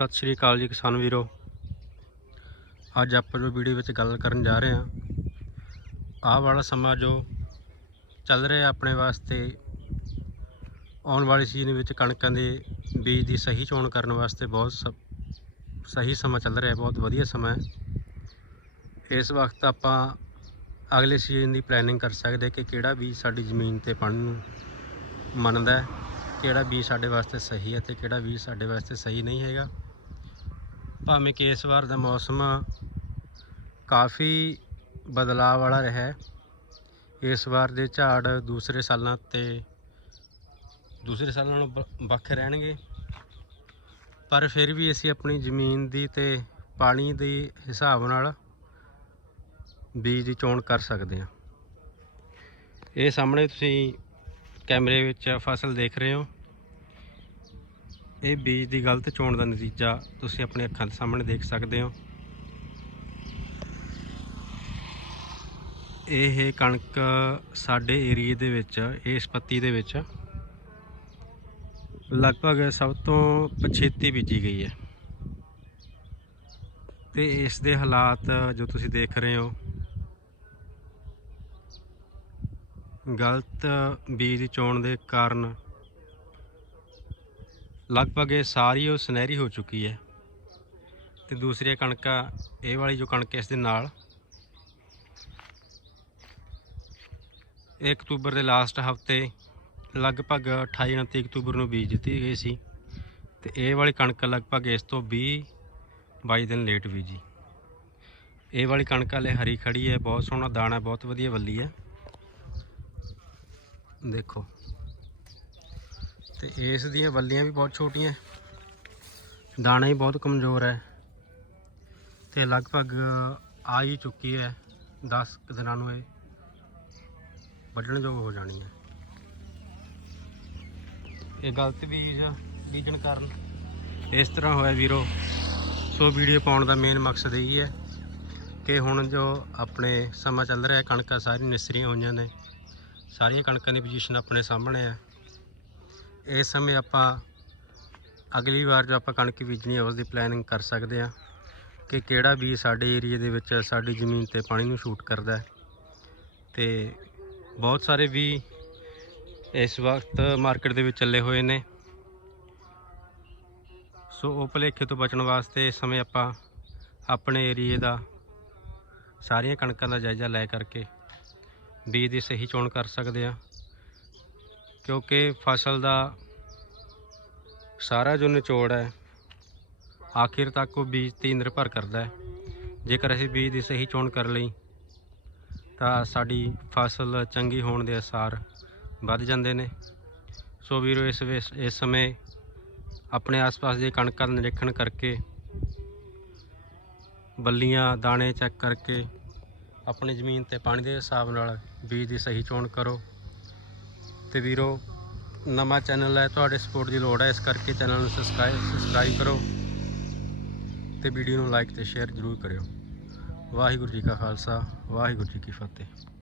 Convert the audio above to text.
ਸਤਿ ਸ਼੍ਰੀ ਅਕਾਲ ਜੀ ਕਿਸਾਨ ਵੀਰੋ। ਅੱਜ ਆਪਾਂ ਜੋ ਵੀਡੀਓ ਵਿੱਚ ਗੱਲ ਕਰਨ ਜਾ ਰਹੇ ਹਾਂ, ਆਹ ਵਾਲਾ ਸਮਾਂ ਜੋ ਚੱਲ ਰਿਹਾ ਆਪਣੇ ਵਾਸਤੇ, ਆਉਣ ਵਾਲੀ ਸੀਜ਼ਨ ਵਿੱਚ ਕਣਕਾਂ ਦੇ ਬੀਜ ਦੀ ਸਹੀ ਚੋਣ ਕਰਨ ਵਾਸਤੇ ਬਹੁਤ ਸ- ਸਹੀ ਸਮਾਂ ਚੱਲ ਰਿਹਾ, ਬਹੁਤ ਵਧੀਆ ਸਮਾਂ ਹੈ। ਇਸ ਵਕਤ ਆਪਾਂ ਅਗਲੇ ਸੀਜ਼ਨ ਦੀ ਪਲੈਨਿੰਗ ਕਰ ਸਕਦੇ ਕਿ ਕਿਹੜਾ ਬੀਜ ਸਾਡੀ ਜ਼ਮੀਨ ਤੇ ਪਾਣੀ ਨੂੰ ਮੰਨਦਾ ਹੈ, ਕਿਹੜਾ ਬੀਜ ਸਾਡੇ ਵਾਸਤੇ ਸਹੀ ਹੈ ਤੇ ਕਿਹੜਾ ਬੀਜ ਸਾਡੇ ਵਾਸਤੇ ਸਹੀ ਨਹੀਂ ਹੈਗਾ। ਭਾਵੇਂ ਕਿ ਇਸ ਵਾਰ ਦਾ ਮੌਸਮ ਕਾਫੀ ਬਦਲਾਅ ਵਾਲਾ ਰਿਹਾ ਇਸ ਵਾਰ ਦੇ ਝਾੜ ਦੂਸਰੇ ਸਾਲਾਂ ਤੇ ਦੂਸਰੇ ਸਾਲਾਂ ਨਾਲੋਂ ਬ- ਵੱਖ ਰਹਿਣਗੇ। ਪਰ ਫਿਰ ਵੀ ਅਸੀਂ ਆਪਣੀ ਜ਼ਮੀਨ ਦੀ ਤੇ ਪਾਣੀ ਦੇ ਹਿਸਾਬ ਨਾਲ ਬੀਜ ਦੀ ਚੋਣ ਕਰ ਸਕਦੇ ਹਾਂ। ਇਹ ਸਾਹਮਣੇ ਤੁਸੀਂ ਕੈਮਰੇ ਵਿੱਚ ਫਸਲ ਦੇਖ ਰਹੇ ਹੋ। ਇਹ ਬੀਜ ਦੀ ਗਲਤ ਚੋਣ ਦਾ ਨਤੀਜਾ ਤੁਸੀਂ ਆਪਣੇ ਅੱਖਾਂ ਦੇ ਸਾਹਮਣੇ ਦੇਖ ਸਕਦੇ ਹੋ। ਇਹ ਕਣਕ ਸਾਡੇ ਏਰੀਏ ਦੇ ਵਿੱਚ, ਇਸ ਪੱਤੀ ਦੇ ਵਿੱਚ ਲਗਭਗ ਸਭ ਤੋਂ ਪਛੇਤੀ ਬੀਜੀ ਗਈ ਹੈ। ਤੇ ਇਸ ਦੇ ਹਾਲਾਤ ਜੋ ਤੁਸੀਂ ਦੇਖ ਰਹੇ ਹੋ, ਗਲਤ ਬੀਜ ਦੀ ਚੋਣ ਦੇ ਕਾਰਨ ਲਗਭਗ ਇਹ ਸਾਰੀ ਉਹ ਸੁਨਹਿਰੀ ਹੋ ਚੁੱਕੀ ਹੈ। ਤੇ ਦੂਸਰੀਆਂ ਕਣਕਾਂ, ਇਹ ਵਾਲੀ ਜੋ ਕਣਕ ਇਸ ਦੇ ਨਾਲ। ਇਹ ਅਕਤੂਬਰ ਦੇ ਲਾਸਟ ਹਫ਼ਤੇ ਲਗਭਗ 28 29 ਅਕਤੂਬਰ ਨੂੰ ਬੀਜ ਦਿੱਤੀ ਗਈ ਸੀ। ਤੇ ਇਹ ਵਾਲੀ ਕਣਕ ਲਗਭਗ ਇਸ ਤੋਂ 20 22 ਦਿਨ ਲੇਟ ਬੀਜੀ। ਇਹ ਵਾਲੀ ਕਣਕ ਹਲੇ ਹਰੀ ਖੜੀ ਹੈ, ਬਹੁਤ ਸੋਹਣਾ ਦਾਣਾ, ਬਹੁਤ ਵਧੀਆ ਵੱਲੀ ਹੈ। ਦੇਖੋ। ਤੇ ਇਸ ਦੀਆਂ ਬੱਲੀਆਂ ਵੀ ਬਹੁਤ ਛੋਟੀਆਂ। ਦਾਣਾ ਹੀ ਬਹੁਤ ਕਮਜ਼ੋਰ ਹੈ। ਤੇ ਲਗਭਗ ਆ ਹੀ ਚੁੱਕੀ ਹੈ। 10 ਕੁ ਦਿਨਾਂ ਨੂੰ ਇਹ ਵੱਢਣ ਯੋਗ ਹੋ ਜਾਣੀ ਹੈ। ਇਹ ਗਲਤ ਬੀਜ ਬੀਜਣ ਕਾਰਨ। ਇਸ ਤਰ੍ਹਾਂ ਹੋਇਆ ਵੀਰੋ। ਸੋ ਵੀਡੀਓ ਪਾਉਣ ਦਾ ਮੇਨ ਮਕਸਦ ਇਹੀ ਹੈ ਕਿ ਹੁਣ ਜੋ ਆਪਣੇ ਸਮਾਂ ਚੱਲ ਰਿਹਾ ਕਣਕਾਂ ਸਾਰੀ ਨਿਸਰੀਆਂ ਹੋਈਆਂ ਨੇ। ਸਾਰੀਆਂ ਕਣਕਾਂ ਦੀ ਪੋਜੀਸ਼ਨ ਆਪਣੇ ਸਾਹਮਣੇ ਹੈ। ਇਸ ਸਮੇਂ ਆਪਾਂ ਅਗਲੀ ਵਾਰ ਜੋ ਆਪਾਂ ਕਣਕ ਬੀਜਣੀ ਹੈ, ਉਸ ਦੀ ਪਲੈਨਿੰਗ ਕਰ ਸਕਦੇ ਹਾਂ ਕਿ ਕਿਹੜਾ ਬੀਜ ਸਾਡੇ ਏਰੀਏ ਦੇ ਵਿੱਚ, ਸਾਡੀ ਜ਼ਮੀਨ ਤੇ ਪਾਣੀ ਨੂੰ ਸ਼ੂਟ ਕਰਦਾ ਹੈ। ਤੇ ਬਹੁਤ ਸਾਰੇ ਵੀ ਇਸ ਵਕਤ ਮਾਰਕੀਟ ਦੇ ਵਿੱਚ ਚੱਲੇ ਹੋਏ ਨੇ। ਸੋ ਉਹ ਭੁਲੇਖੇ ਤੋਂ ਬਚਣ ਵਾਸਤੇ ਇਸ ਸਮੇਂ ਆਪਾਂ ਆਪਣੇ ਏਰੀਏ ਦਾ ਸਾਰੀਆਂ ਕਣਕਾਂ ਦਾ ਜਾਇਜ਼ਾ ਲੈ ਕਰਕੇ ਬੀਜ ਦੀ ਸਹੀ ਚੋਣ ਕਰ ਸਕਦੇ ਆ ਕਿਉਂਕਿ ਫਸਲ ਦਾ ਸਾਰਾ ਜੋ ਨਿਚੋੜ ਹੈ, ਆਖਿਰ ਤੱਕ ਉਹ ਬੀਜ ਤੇ ਨਿਰਭਰ ਕਰਦਾ ਹੈ। ਜੇਕਰ ਅਸੀਂ ਬੀਜ ਦੀ ਸਹੀ ਚੋਣ ਕਰ ਲਈ, ਤਾਂ ਸਾਡੀ ਫਸਲ ਚੰਗੀ ਹੋਣ ਦੇ ਅਸਾਰ ਵੱਧ ਜਾਂਦੇ ਨੇ। ਸੋ ਵੀਰੋ, ਇਸ ਵੇਸ- ਇਸ ਸਮੇਂ ਆਪਣੇ ਆਸ-ਪਾਸ ਦੇ ਕਣਕਾਂ ਦਾ ਨਿਰੀਖਣ ਕਰਕੇ, ਬੱਲੀਆਂ, ਦਾਣੇ ਚੈੱਕ ਕਰਕੇ, ਆਪਣੀ ਜ਼ਮੀਨ ਤੇ ਪਾਣੀ ਦੇ ਹਿਸਾਬ ਨਾਲ ਬੀਜ ਦੀ ਸਹੀ ਚੋਣ ਕਰੋ। ਤੇ ਵੀਰੋ, ਨਵਾਂ ਚੈਨਲ ਹੈ, ਤੁਹਾਡੇ ਸਪੋਰਟ ਦੀ ਲੋੜ ਹੈ, ਇਸ ਕਰਕੇ ਚੈਨਲ ਨੂੰ ਸਬਸਕ੍ਰਾਈਬ ਸਬਸਕ੍ਰਾਈਬ ਕਰੋ ਤੇ ਵੀਡੀਓ ਨੂੰ ਲਾਈਕ ਤੇ ਸ਼ੇਅਰ ਜ਼ਰੂਰ ਕਰਿਓ। ਵਾਹਿਗੁਰੂ ਜੀ ਕਾ ਖਾਲਸਾ, ਵਾਹਿਗੁਰੂ ਜੀ ਕੀ ਫਤਿਹ।